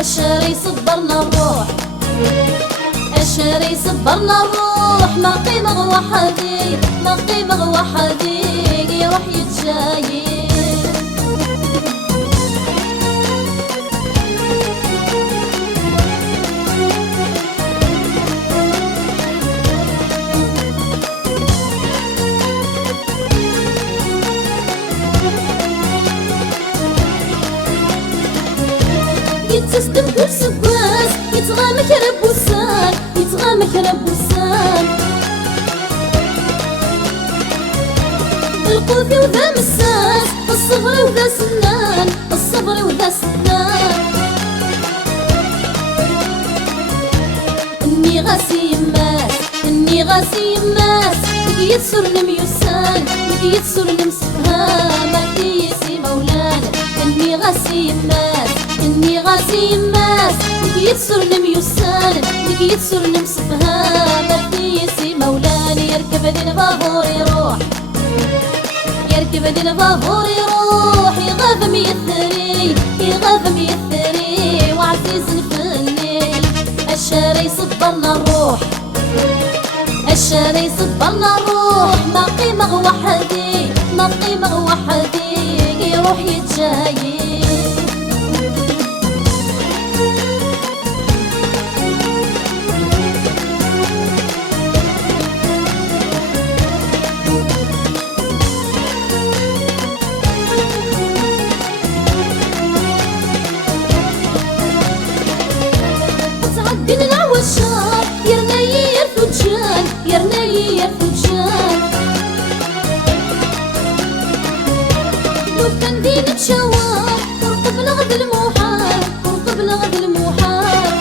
الشاري صبرنا الروح، الشاري صبرنا الروح، ما قيمة وحدي، ما قيمة وحدي يروح يتجايي. يتسدم كل سباس، يتغامك ربوسان، يتغامك ربوسان. القوفي وذا مساس، الصبر وذا سنان، الصبر وذا سنان. اني غاسي يماس، اني غاسي يماس، لك يتسر نميوسان، لك يتسر نمسفهام، كيسي مولانا. اني غاسي يماس، اني غاسي يماس، لك يتسر نميوسان، لك يتسر نمسفهام، كيسي مولانا. يركب دين بابور يروح، يركب دين بابور يروح، يغاثم يثري، يغاثم يثري، وعزيز في الليل. الشاري صبرنا الروح، الشاري صبرنا الروح، ما قيمة وحدي، ما قيمة وحدي يروح يتجايي. تعدين العواشار يرناي يرفجان، يرناي يرفجان. لو كان دين تشوار ترقب لغد المحال، ترقب لغد المحال.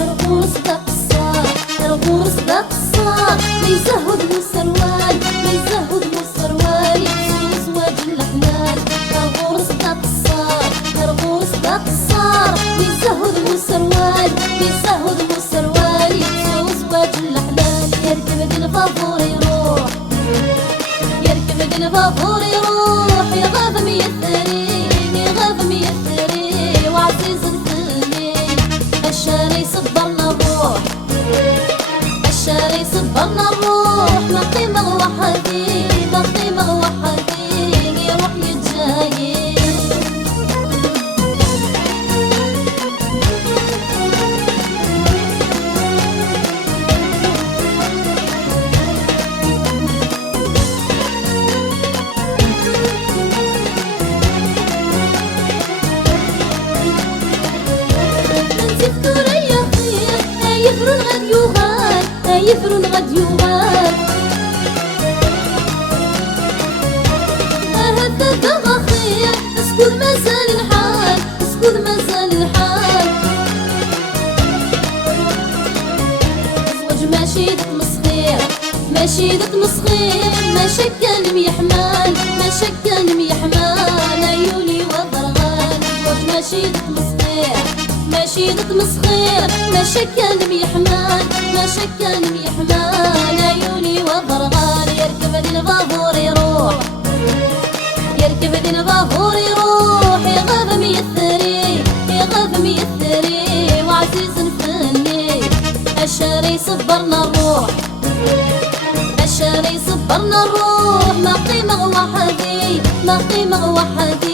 رغوص دا قصار، رغوص دا قصار، ما يزهد مو سروال، ما يزهد مو سروال، يحسن زواج الحلال. رغوص دا قصار، رغوص دا قصار، ما يزهد مو سروال، ما يزهد مو سروال، يحسن زواج الحلال. يركب دين الفافور يروح، يركب دين الفافور يروح، يغاثم يثري، يغاثم يثري، وعزيز في الليل. الشاري صبرنا الروح، الشاري صبرنا الروح، ما قيمة وحدي، ما قيمة وحدي يروح يتجايي. يفرن غد يغال، يفرن غد يغال. هذا دغا خير، اسكت مازال الحال، اسكت مازال الحال. زوج ماشي دك مسخير، ماشي دك مسخير، ما شكا ميحمال، ما شكا ميحمال، عيوني وضرغال. زوج ماشي دك مسخير، ماشي دك مسخير، ما شكا ميحمال، ما شكا ميحمال، عيوني وضرغال. يركب دين البابور يروح، يركب دين البابور يروح، يغاثم يثري، يغاثم يثري، وعزيز في الليل. الشاري صبرنا الروح، الشاري صبرنا الروح، ما قيمة وحدي، ما قيمة وحدي